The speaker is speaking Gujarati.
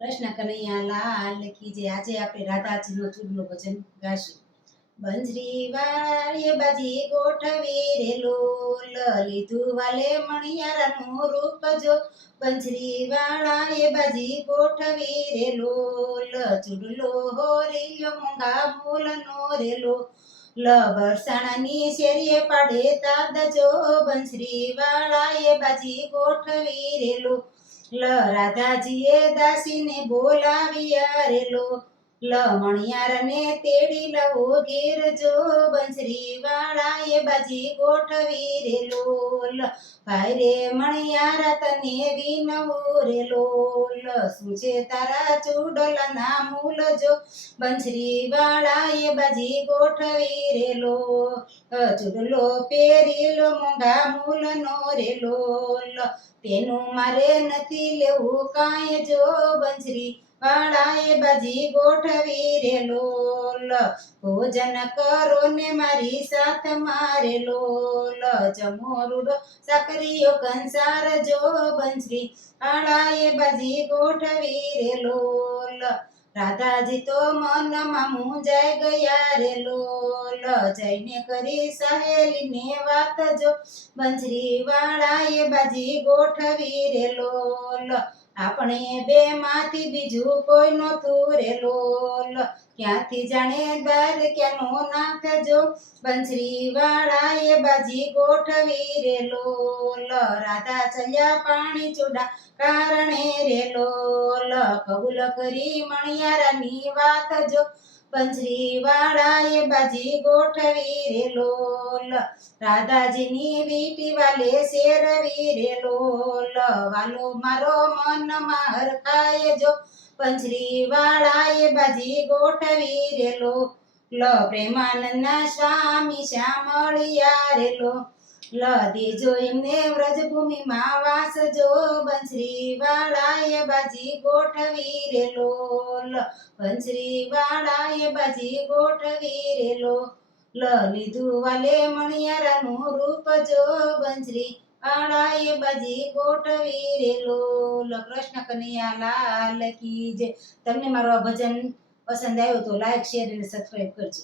કૃષ્ણ કનૈયા લાલ કી જય। આજે આપણે રાધાજીનો ચૂડલો ભજન ગાશું। બંજરી વાળે બાજી ગોઠવી રે લોલ, લીધું વાલે મણિયારાનું રૂપ જો। બંજરી વાળાએ બાજી ગોઠવી રે લોલ, ચૂડલો હોરિયો મોંઘા મૂલનો રે લોલ, બરસાણાની શેરીએ પાડે તાદજો। બંસરી વાળાએ બાજી ગોઠવી રે લોલ, રાધાજીએ દાસીને બોલાવ્યા રે લોલ, મણિયારને તેડી લાવો ઘેર જો। બંસરી વાળાએ બાજી ગોઠવી રે લોલ, ભાઈ રે મણિયારા તને વિનવું રે લોલ, શું છે તારા ચૂડલાના મૂલ જો। બંસરી વાળાએ બાજી ગોઠવી રે લોલ, ચૂડલો પહેરેલો મોંઘા મૂલનો રે લોલ, તેનું મારે નથી લેવું કાંઈ જો। બંસરી વાળાએ બાજી ગોઠવી રે લોલ, ભોજન કરો ને મારી સાથ મારે લોલ, જમો રૂડો સાકરીઓ કંસાર જો। બંસરી વાળાએ બાજી ગોઠવી રે લોલ, રાધાજી તો મનમાં મૂંઝાઈ ગયા રે લોલ, જઈને કરી સહેલીને વાત જો। બંસરી વાળાએ બાજી ગોઠવી રે લોલ, આપણે બે માંથી બીજું કોઈ નહોતું રે લોલ, ક્યાંથી જાણે દ્વાર ક્યાંનો નાથ જો। બંસરી વાળાએ બાજી ગોઠવી રે લોલ, રાધા ચલ્યા પાણી ચોડા કારણે રે લોલ, કબૂલ કરી મણિયારાની વાત જો। બંસરી વાળાએ બાજી ગોઠવી રે લોલ, રાધાજીની વીટી વાલે શેરવી રે લોલ, વાલો મારો મનમાં હરખાય જો। બંસરી વાળાએ બાજી ગોઠવી રે લોલ, પ્રેમાનંદના સ્વામી શ્યામળિયા રે લોલ, દેજો એમને વ્રજભૂમિમાં વાસ જો। બંસરી વાળાએ બાજી ગોઠવી રે લોલ, બંસરી વાળાએ બાજી ગોઠવી રે લોલ, લીધું વાલે મણિયારાનું રૂપ જો। બંસરી વાળાએ બાજી ગોઠવી રે લોલ। કૃષ્ણ કનૈયા લાલ કી જય। તમને મારો આ ભજન પસંદ આવ્યું તો લાઈક શેર અને સબસ્ક્રાઈબ કરજો।